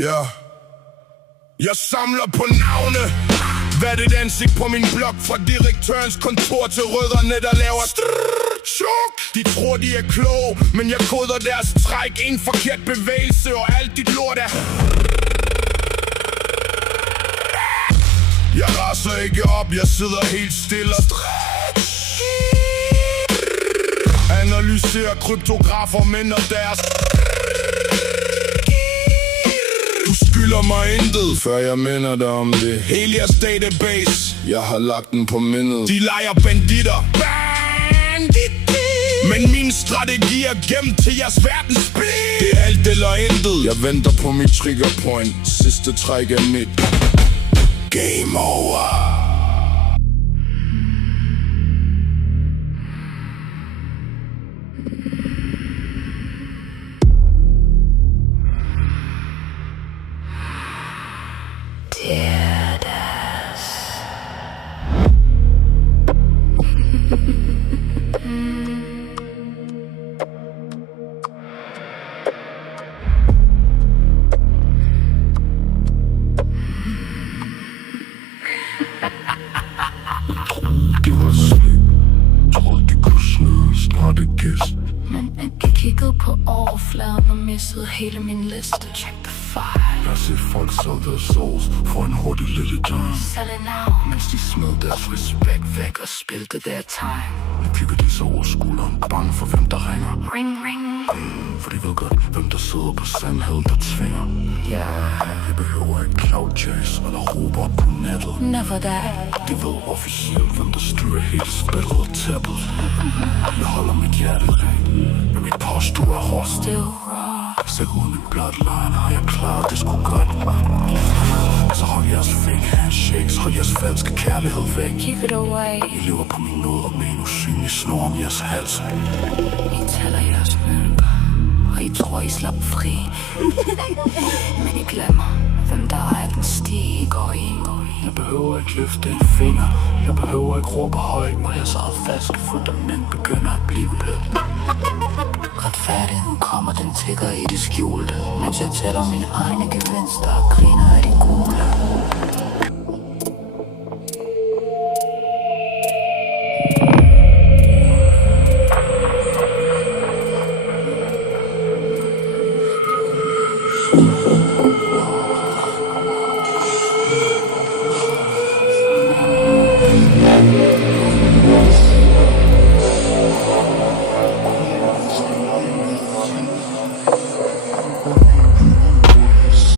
Ja. Jeg samler på navne. Hvert et ansigt på min blog. Fra direktørens kontor til rødderne, der laver chok. De tror de er kloge, men jeg koder deres træk. En forkert bevægelse, og alt dit lort er. Jeg raser ikke op, jeg sidder helt stille og analyserer kryptografer, men og deres. Du skylder mig intet, før jeg minder dig om det. Hele jeres database, jeg har lagt den på mindet. De leger banditter, men min strategi er gemt til jeres verdensspil. Det er alt eller intet. Jeg venter på mit trigger point. Sidste træk er mit. Game over. Men jeg kiggede på overfladen og missede hele min liste. Check the file. Jeg ser folk sælge deres souls for en hurtig lille dime. Selling out, mens de smed deres respekt væk og spilte their time. Nu kigger de så over skulderen, bange for hvem der ringer. Ring, ring. For de ved godt, hvem der sidder på sandhed, der tvinger. Jeg behøver ikke cloud chase eller robot på nettet. Never that. De ved officielt, hvem der styrer hele spillet og tæppet. Jeg holder mit hjerte rent, men mit postur er hårdt. Still raw. Selv uden en bloodline har jeg klaret det sgu godt. Så hold jeres fake handshakes, hold jeres falske kærlighed væk. Keep it away. I lever på min nåde med en usynlig snor om jeres hals. I tæller jeres mønter, og I tror I slap fri. Men I glemmer, hvem der ejer den sti I går i. Jeg behøver ikke løfte en finger. Jeg behøver ikke råbe højt, når jeres eget faste fundament begynder at blive blødt. Retfærdigheden kommer, den tigger i det skjulte, mens jeg tæller mine egne gevinster og griner af de gule.